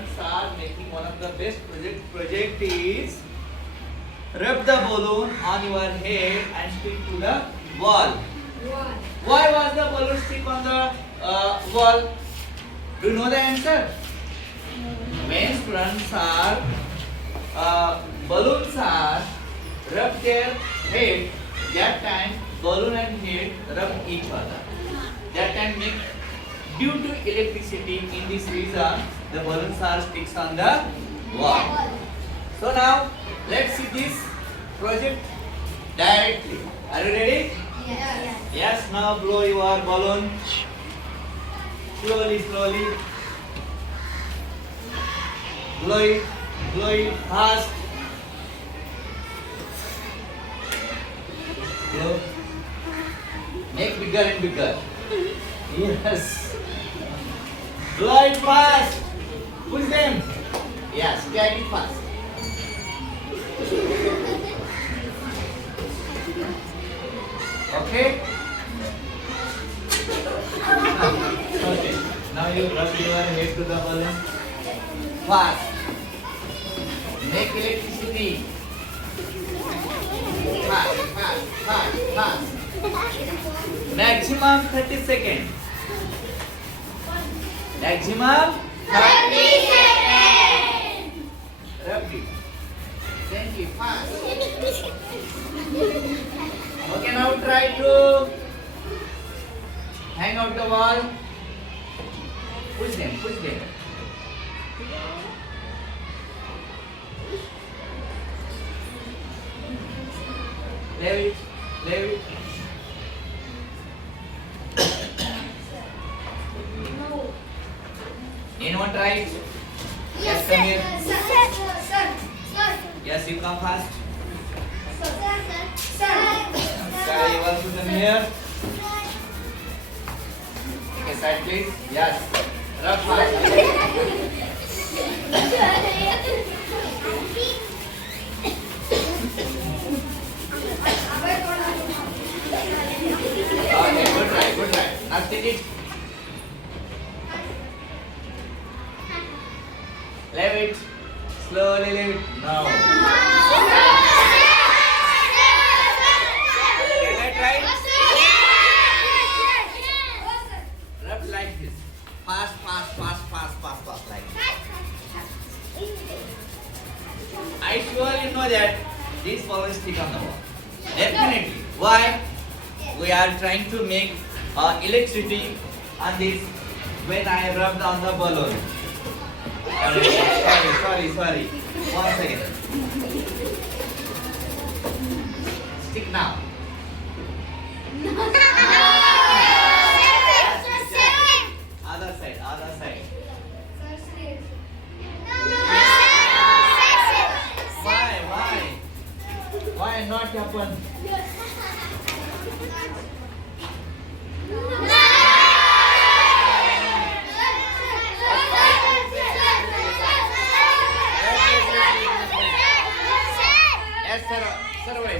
students are making one of the best project is rub the balloon on your head and stick to the wall. Why was the balloon stick on the wall? Do you know the answer? When students are balloons are rub their head, that time balloon and head rub each other. That time make due to electricity in this reason the balloons are sticks on the wall. So now let's see this project directly. Are you ready? Yes. Yes. Now blow your balloon slowly. Blow it fast. Blow. Make bigger and bigger. Yes. Blow it fast. Push them. Yes. Get it fast. Okay. Okay. Now you rub your head to the balloon. Fast. Make electricity. Fast. Maximum 30 seconds. Maximum 30 seconds. Rub it. Thank you. Fast. Okay, now try to hang out the wall. Push them. Leave it. Anyone try it? Yes, come here. sir. Yes, you come fast. Sir. Okay, you want to come here? Okay, side please. Yes. Rub fast. Okay, good try. Now stick it. Leave it. Slowly leave it. No. Can I try? Rub like this. Fast like this. I sure you know that this balloon stick on the wall. Definitely. Why? We are trying to make electricity on this when I rubbed on the balloon. Sorry. 1 second. Stick now. Other side. Why not happen? Yes,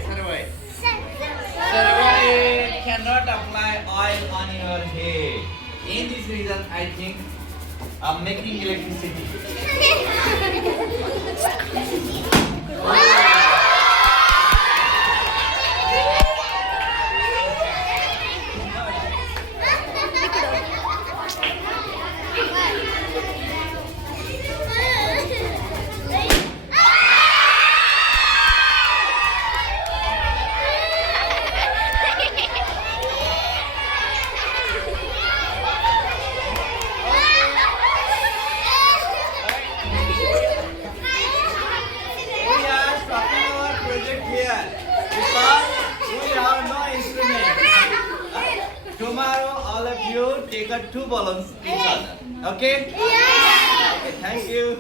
survey. Survey cannot apply oil on your head. In this reason, I think I'm making electricity. Tomorrow, all of you take 2 balloons each other. Okay? Yes. Okay, thank you.